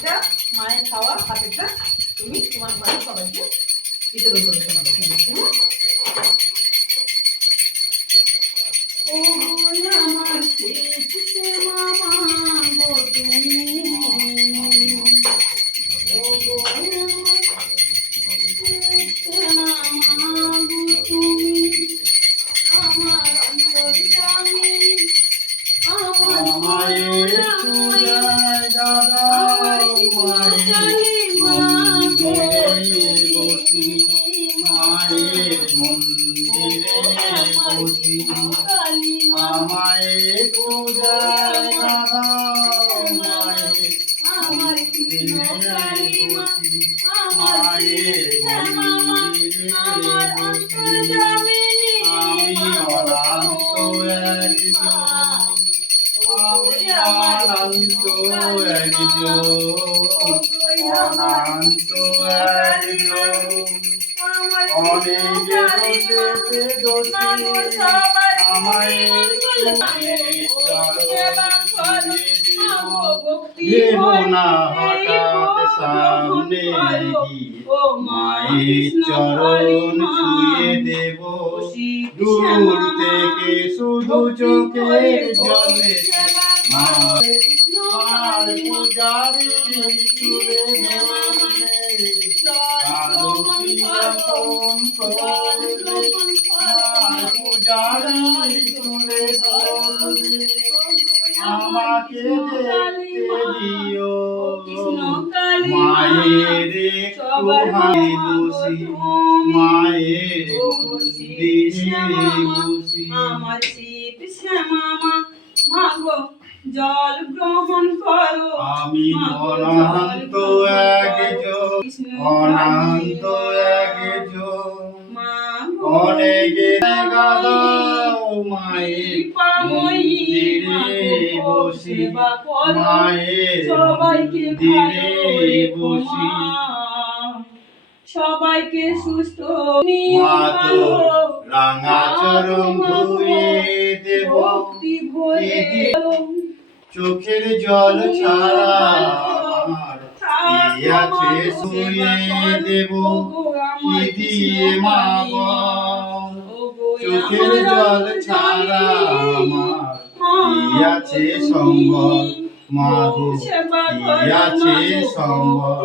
এটা মায়ের খাওয়া হাতেরটা তুমি তোমার ঘরে সবাইকে বিতরণ করবে তোমাদের ফ্যামিলিতে। ও আমার সে মামা গো তুমি, ও গো মামা গো তুমি, আমার অন্তর্যামী, আমার মায়ের পূজায় দাদা মায়ের মন্দিরে বসি, মায়ের পূজায় দাদা মায়ের মন্দিরে বসি, মায়ের মন্দিরে বসি, আমি অনন্ত একজন, অনন্ত একজন, অনন্ত একজন, অনেকে বসেছে দোষী, আমায় দেব না হঠাৎ সামনে গিয়ে, মায়ের চরণ ছুঁয়ে দেব, দূর থেকে শুধু চোখের জলে মার পূজারি তুলে ধরবে, আরতি যখন করবে মার পূজারি তুলে ধরবে, আমাকে দেখতে দিও মায়ের একটু হাসি বসি, মায়ের মন্দিরে বসি। আমার শিব শ্যামা মা গো জল গ্রহণ করো, আমি অনন্ত একজন, অনন্ত একজন, অনেকে গাদাও মায়ের মন্দিরে বসি, মায়ের মন্দিরে বসি, সবাইকে সুস্থ মা তো রাঙা চরণ ধুয়ে দেব, চোখের জল ছাড়া আমার কি আছে শুয়ে দেব, কি দিয়ে মা বল, চোখের জল ছাড়া আমার কি আছে সম্বল, মা গো কি আছে সম্বল,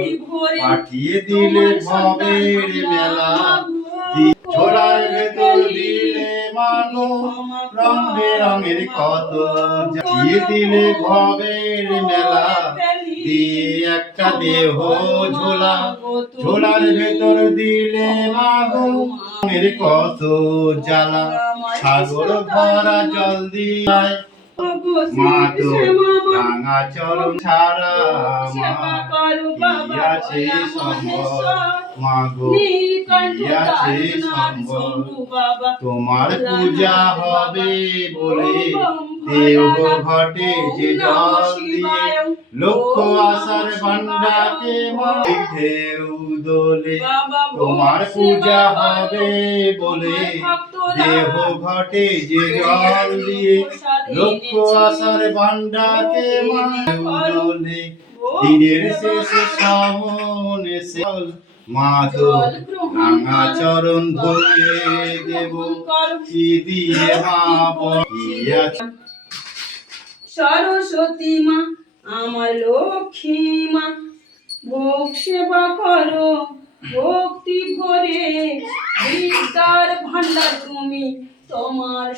পাঠিয়ে দিলে ভবের মেলা, ঝোলার ভেতর দিলে মা গো রং বেরঙের কত, দিয়ে দিলে ভবের মেলা, দিয়ে একটা দেহ ঝোলা, ঝোলার ভেতর দিলে মা গো রঙের কত জ্বালা, সাগর ভরা জল দিয়ে মা তো রাঙা চরণ ছাড়া আমার কি আছে সম্বল, মা গো কি আছে সম্বল, তোমার পূজা হবে বলে দেব ঘটে যে জল দিয়ে, লক্ষ আশার ভান্ডাকে মাই ঢেউ দোলে, তোমার পূজা হবে বলে দেব ঘটে যে জল দিয়ে, লক্ষ আশার ভান্ডাকে মাই দোলে, দিনের শেষে সামনে সেল মা তো রাঙা চরণ ধরে দেব, কি দিয়ে মা বলিয়া। সরস্বতী মা আমার লক্ষ্মী মা, ভোগ সেবা করো ভক্তি ভরে, বিদ্যার ভান্ডার তুমি, তোমার